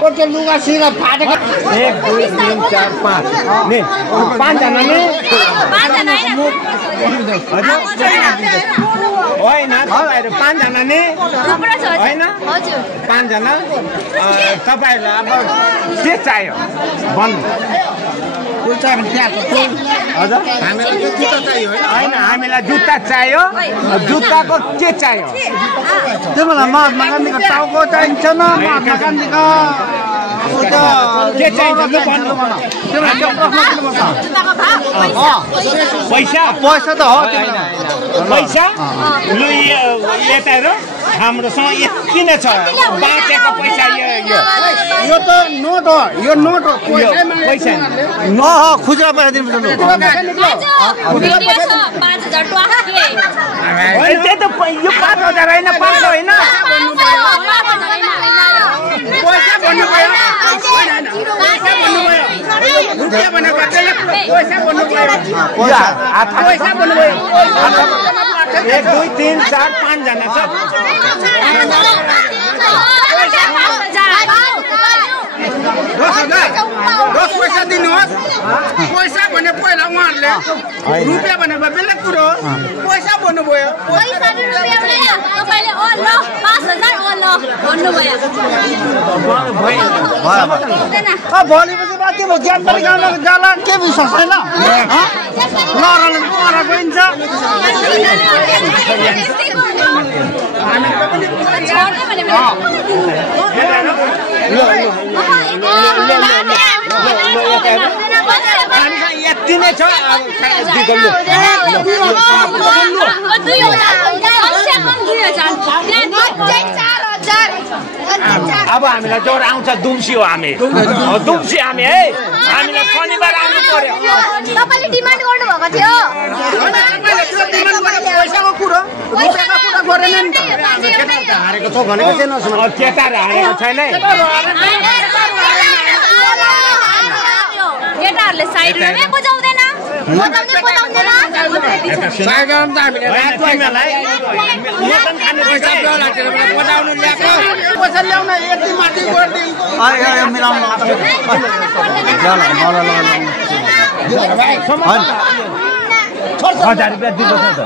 कोटको लुगा सिरा फाटेको 1 2 3 4 5 नि 5 जना नि 5 जना होइन तपाईहरु 5 जना नि हैन हजुर 5 जना तपाईहरुलाई अब के चाहियो भन्नु कुल्चा भन्छ हजुर हामीलाई जुत्ता चाहियो हैन हामीलाई जुत्ता चाहियो जुत्ताको के चाहियो तिमीलाई महात्मा गान्धीको टाउको चाहिन्छ न महात्मा गान्धीको के चाहिन्छ भन्नु तिमीलाई प्रश्न पैसा पैसा त हो पैसा लु यता हेर हाम्रोसँग यति नै छ बाँचेको पैसा यो त नोट हो यो नोट हो पैसा न हो खुजरा पैसा दिनुपर्छ खुजरा पैसा 5000 टका त्यही त यो 5000 हैन 500 हैन पैसा भन्नु भयो रुपैयाँ भनेको पैसा भन्नु भयो पैसा भन्नु भयो 1 2 3 4 5 जना छ दस पैसा दिनुहोस् पैसा भने पहिला उहाँहरूले रुपियाँ भनेको बेलेग कुरो पैसा भन्नुभयो पैसा नि रुपियाँ होइन तपाईले ओल 5000 ओल भन्नुभयो भोलिपछि बाँकी म ज्ञानपाली गाउँमा जाला के विश्वास छैन लडले मरा गइन्छ यति नै छ अब हामीलाई जोड आउँछ दुम्सी हो हामी दुम्सी हामी है हामीलाई शनिबार आउनु पर्यो तपाईले डिमान्ड गर्नु भएको थियो पैसाको कुरा गरेन नि त हारेको छ भनेको चाहिँ नसुन केटाहरु हारेको छैन है केटाहरुले साइड रुममै बजाउँदैन बजाउँदैन साइडमा त हामीले तिमीलाई मटन खाने पैसा लागेर बजाउनु ल्याएको पैसा ल्याउन यति माथि गर्दिन आयो मिलाउन ल 1000 रुपैयाँ दिनुपर्छ त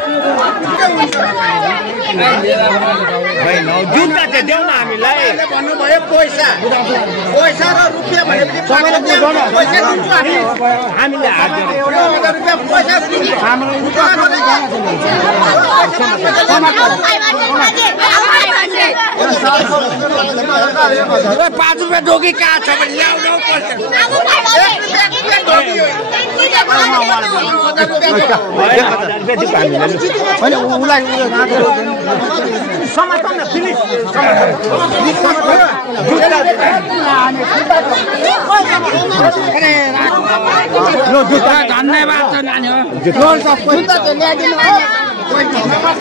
जुत्ता चाहिँ देऊ न हामीलाई भन्नुभयो पैसा पैसा र रुपियाँ भनेपछि हामीले पैसा हाम्रो 5 रुपियाँ डोगी कहाँ छ भने ल्याउनु धन्यवाद